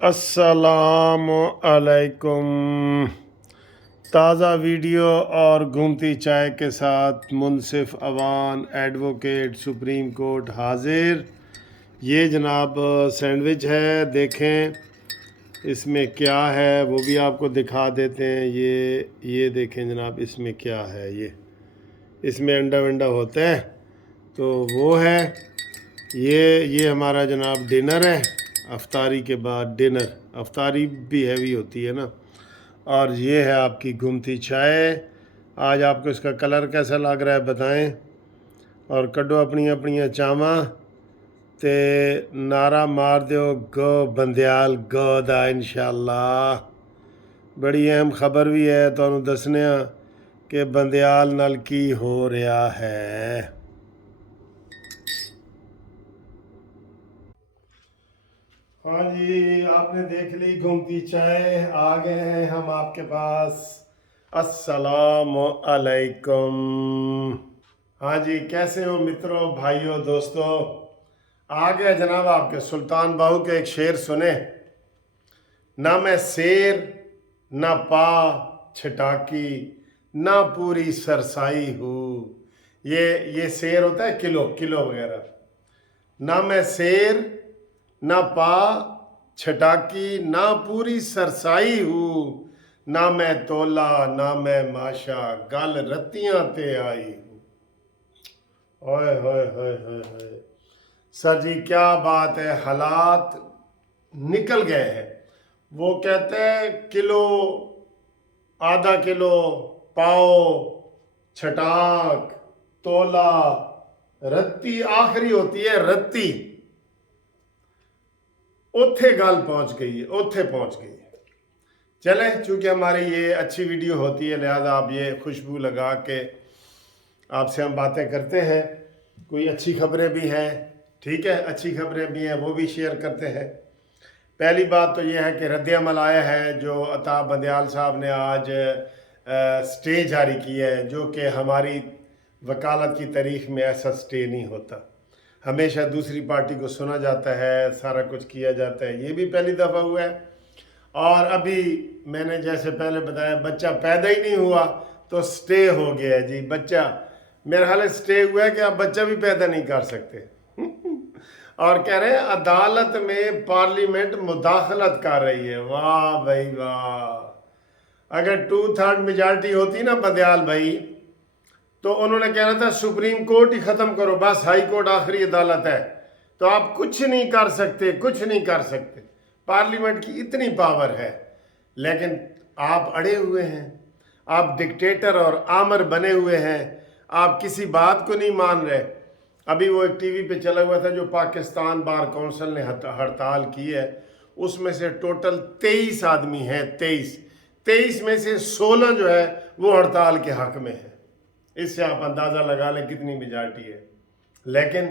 السلام علیکم۔ تازہ ویڈیو اور گھومتی چائے کے ساتھ منصف اوان ایڈوکیٹ سپریم کورٹ حاضر۔ یہ جناب سینڈوچ ہے، دیکھیں اس میں کیا ہے وہ بھی آپ کو دکھا دیتے ہیں۔ یہ دیکھیں جناب اس میں کیا ہے۔ اس میں انڈا ونڈا ہوتا ہے تو وہ ہے یہ ہمارا جناب ڈنر ہے، افطاری کے بعد ڈنر۔ افطاری بھی ہیوی ہوتی ہے نا۔ اور یہ ہے آپ کی گھومتی چائے۔ آج آپ کو اس کا کلر کیسا لگ رہا ہے بتائیں، اور کڈو اپنی چاواں تے نعرہ مار دیو گو بندیال گو دا انشاءاللہ۔ بڑی اہم خبر بھی ہے تو دسنے کہ بندیال نال کی ہو رہا ہے۔ ہاں جی، آپ نے دیکھ لی گھومتی چائے، آ گئے ہیں ہم آپ کے پاس۔ السلام علیکم۔ ہاں جی، کیسے ہو مترو، بھائیو، دوستو؟ آ گئے جناب آپ کے سلطان باہو کے ایک شعر سنیں۔ نہ میں سیر نہ پا چھٹاکی نہ پوری سرسائی ہوں۔ یہ سیر ہوتا ہے کلو وغیرہ۔ نہ میں سیر نہ پا چھٹاکی نہ پوری سرسائی ہوں، نہ میں تولا نہ میں ماشا گل رتیاں تے آئی ہوں۔ اوئے ہوئے ہوئے ہوئے ہوئے، سر جی کیا بات ہے، حالات نکل گئے ہیں۔ وہ کہتے ہیں کلو، آدھا کلو، پاؤ، چھٹاک، تولا، رتی آخری ہوتی ہے رتی۔ اوتھے گل پہنچ گئی ہے۔ چلیں، چونکہ ہماری یہ اچھی ویڈیو ہوتی ہے لہذا آپ یہ خوشبو لگا کے آپ سے ہم باتیں کرتے ہیں۔ کوئی اچھی خبریں بھی ہیں، ٹھیک ہے، اچھی خبریں بھی ہیں وہ بھی شیئر کرتے ہیں۔ پہلی بات تو یہ ہے کہ رد عمل آیا ہے جو عطا بندیال صاحب نے آج سٹے جاری کی ہے، جو کہ ہماری وکالت کی تاریخ میں ایسا سٹے نہیں ہوتا۔ ہمیشہ دوسری پارٹی کو سنا جاتا ہے، سارا کچھ کیا جاتا ہے، یہ بھی پہلی دفعہ ہوا ہے۔ اور ابھی میں نے جیسے پہلے بتایا بچہ پیدا ہی نہیں ہوا تو سٹے ہو گیا ہے جی۔ بچہ میرے حال سٹے ہوا ہے کہ آپ بچہ بھی پیدا نہیں کر سکتے۔ اور کہہ رہے ہیں عدالت میں پارلیمنٹ مداخلت کر رہی ہے۔ واہ بھائی واہ، اگر 2/3 میجارٹی ہوتی نا بندیال بھائی تو انہوں نے کہنا تھا سپریم کورٹ ہی ختم کرو، بس ہائی کورٹ آخری عدالت ہے، تو آپ کچھ نہیں کر سکتے۔ پارلیمنٹ کی اتنی پاور ہے، لیکن آپ اڑے ہوئے ہیں، آپ ڈکٹیٹر اور آمر بنے ہوئے ہیں، آپ کسی بات کو نہیں مان رہے۔ ابھی وہ ایک ٹی وی پہ چلا ہوا تھا جو پاکستان بار کونسل نے ہڑتال کی ہے، اس میں سے ٹوٹل 23 آدمی ہیں، 23 میں سے 16 جو ہے وہ ہڑتال کے حق میں ہیں۔ اس سے آپ اندازہ لگا لیں کتنی میجارٹی ہے۔ لیکن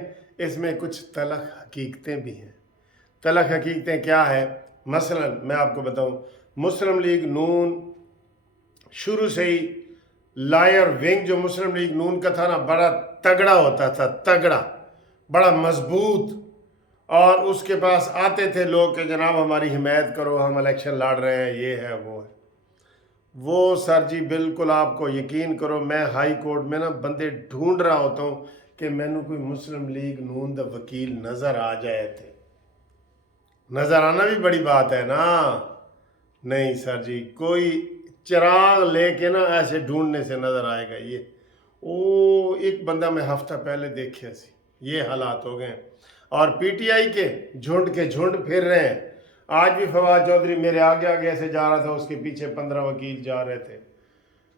اس میں کچھ تلخ حقیقتیں بھی ہیں۔ تلخ حقیقتیں کیا ہے؟ مثلا میں آپ کو بتاؤں، مسلم لیگ نون شروع سے ہی لائر ونگ جو مسلم لیگ نون کا تھا نا، بڑا تگڑا ہوتا تھا، بڑا مضبوط، اور اس کے پاس آتے تھے لوگ کہ جناب ہماری حمایت کرو، ہم الیکشن لڑ رہے ہیں، یہ ہے وہ ہے۔ وہ سر جی بالکل آپ کو یقین کرو، میں ہائی کورٹ میں نا بندے ڈھونڈ رہا ہوتا ہوں کہ مینوں کوئی مسلم لیگ نون دا وکیل نظر آ جائے تھے۔ نظر آنا بھی بڑی بات ہے نا۔ نہیں سر جی، کوئی چراغ لے کے نا ایسے ڈھونڈنے سے نظر آئے گا۔ ایک بندہ میں ہفتہ پہلے دیکھے سی، یہ حالات ہو گئے۔ اور پی ٹی آئی کے جھنڈ پھر رہے ہیں۔ آج بھی فواد چودھری میرے آگے ایسے جا رہا تھا، اس کے پیچھے 15 وکیل جا رہے تھے۔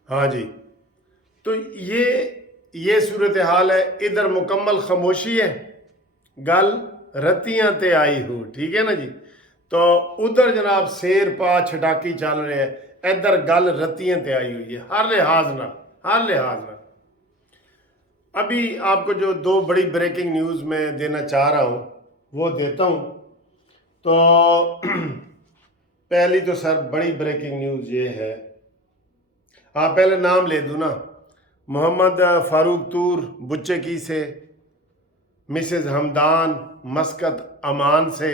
ہاں جی، تو یہ صورتحال ہے۔ ادھر مکمل خاموشی ہے، گل رتیاں تے آئی ہو، ٹھیک ہے نا جی۔ تو ادھر جناب سیر پا چھٹاکی چل رہے ہیں، ادھر گل رتیاں تے آئی ہوئی ہے، ہر لحاظ نہ۔ ابھی آپ کو جو 2 بڑی بریکنگ نیوز میں دینا چاہ رہا ہوں وہ دیتا ہوں۔ تو پہلی تو سر بڑی بریکنگ نیوز یہ ہے، پہلے نام لے دوں نا، محمد فاروق طور بچے کی سے، مسز حمدان مسکت امان سے،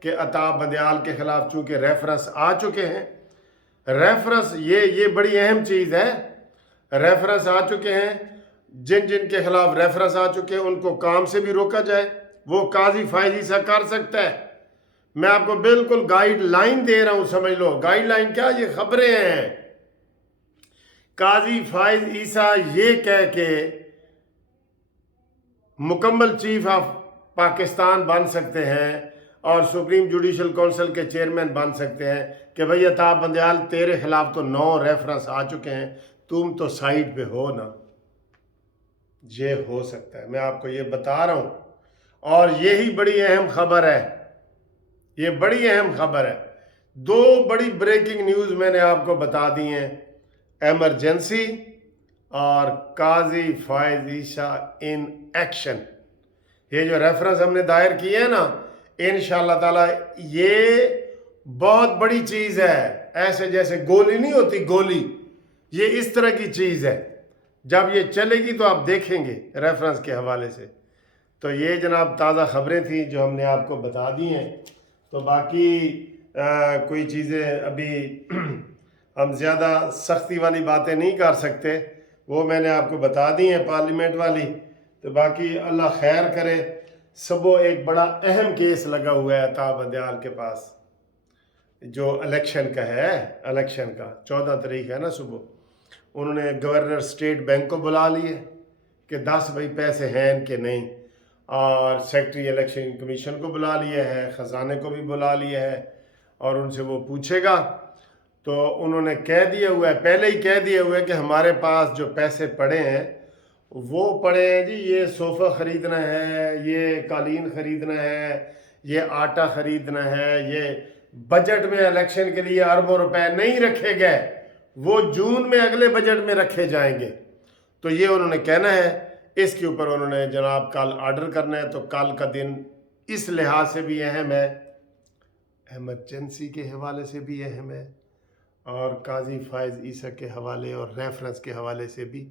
کہ عطا بندیال کے خلاف چونکہ ریفرنس آ چکے ہیں، ریفرنس یہ بڑی اہم چیز ہے، ریفرنس آ چکے ہیں، جن کے خلاف ریفرنس آ چکے ہیں ان کو کام سے بھی روکا جائے، وہ قاضی فائز عیسیٰ کر سکتا ہے۔ میں آپ کو بالکل گائیڈ لائن دے رہا ہوں، سمجھ لو۔ گائیڈ لائن کیا؟ یہ خبریں ہیں۔ قاضی فائز عیسیٰ یہ کہہ کے مکمل چیف آف پاکستان بن سکتے ہیں اور سپریم جوڈیشل کونسل کے چیئرمین بن سکتے ہیں کہ بھئی عطا بندیال تیرے خلاف تو 9 ریفرنس آ چکے ہیں، تم تو سائٹ پہ ہو نا۔ یہ ہو سکتا ہے، میں آپ کو یہ بتا رہا ہوں، اور یہی بڑی اہم خبر ہے، یہ بڑی اہم خبر ہے۔ 2 بڑی بریکنگ نیوز میں نے آپ کو بتا دی ہیں، ایمرجنسی اور قاضی فائز عیسیٰ ان ایکشن۔ یہ جو ریفرنس ہم نے دائر کیے ہیں نا، انشاءاللہ تعالی یہ بہت بڑی چیز ہے، ایسے جیسے گولی نہیں ہوتی گولی، یہ اس طرح کی چیز ہے۔ جب یہ چلے گی تو آپ دیکھیں گے ریفرنس کے حوالے سے۔ تو یہ جناب تازہ خبریں تھیں جو ہم نے آپ کو بتا دی ہیں۔ تو باقی کوئی چیزیں ابھی ہم زیادہ سختی والی باتیں نہیں کر سکتے، وہ میں نے آپ کو بتا دی ہیں پارلیمنٹ والی۔ تو باقی اللہ خیر کرے۔ صبح ایک بڑا اہم کیس لگا ہوا ہے عطا بندیال کے پاس، جو الیکشن کا ہے، الیکشن کا 14 تاریخ ہے نا۔ صبح انہوں نے گورنر اسٹیٹ بینک کو بلا لیے کہ 10 بھائی پیسے ہیں کہ نہیں، اور سیکٹری الیکشن کمیشن کو بلا لیا ہے، خزانے کو بھی بلا لیا ہے، اور ان سے وہ پوچھے گا۔ تو انہوں نے کہہ دیا ہوا ہے، پہلے ہی کہہ دیا ہوا ہے کہ ہمارے پاس جو پیسے پڑے ہیں وہ پڑے ہیں جی، یہ صوفہ خریدنا ہے، یہ قالین خریدنا ہے، یہ آٹا خریدنا ہے، یہ بجٹ میں الیکشن کے لیے اربوں روپے نہیں رکھے گئے، وہ جون میں اگلے بجٹ میں رکھے جائیں گے۔ تو یہ انہوں نے کہنا ہے، اس کے اوپر انہوں نے جناب کل آرڈر کرنا ہے۔ تو کل کا دن اس لحاظ سے بھی اہم ہے، ایمرجنسی کے حوالے سے بھی اہم ہے، اور قاضی فائز عیسیٰ کے حوالے اور ریفرنس کے حوالے سے بھی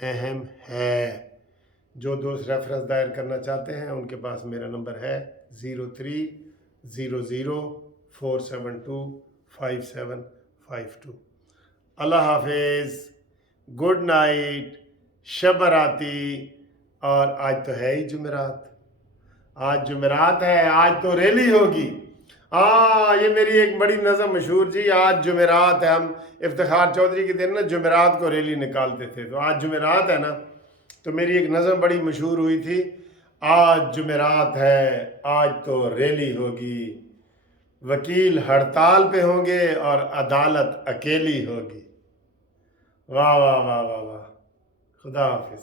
اہم ہے۔ جو دوست ریفرنس دائر کرنا چاہتے ہیں ان کے پاس میرا نمبر ہے 030047257552۔ اللہ حافظ، گڈ نائٹ، شب براتی۔ اور آج تو ہے ہی جمعرات، آج جمعرات ہے، آج تو ریلی ہوگی۔ یہ میری ایک بڑی نظم مشہور جی، آج جمعرات ہے۔ ہم افتخار چودھری کے دن نا جمعرات کو ریلی نکالتے تھے، تو آج جمعرات ہے نا، تو میری ایک نظم بڑی مشہور ہوئی تھی، آج جمعرات ہے، آج تو ریلی ہوگی، وکیل ہڑتال پہ ہوں گے اور عدالت اکیلی ہوگی۔ واہ واہ واہ واہ واہ، خدا حافظ۔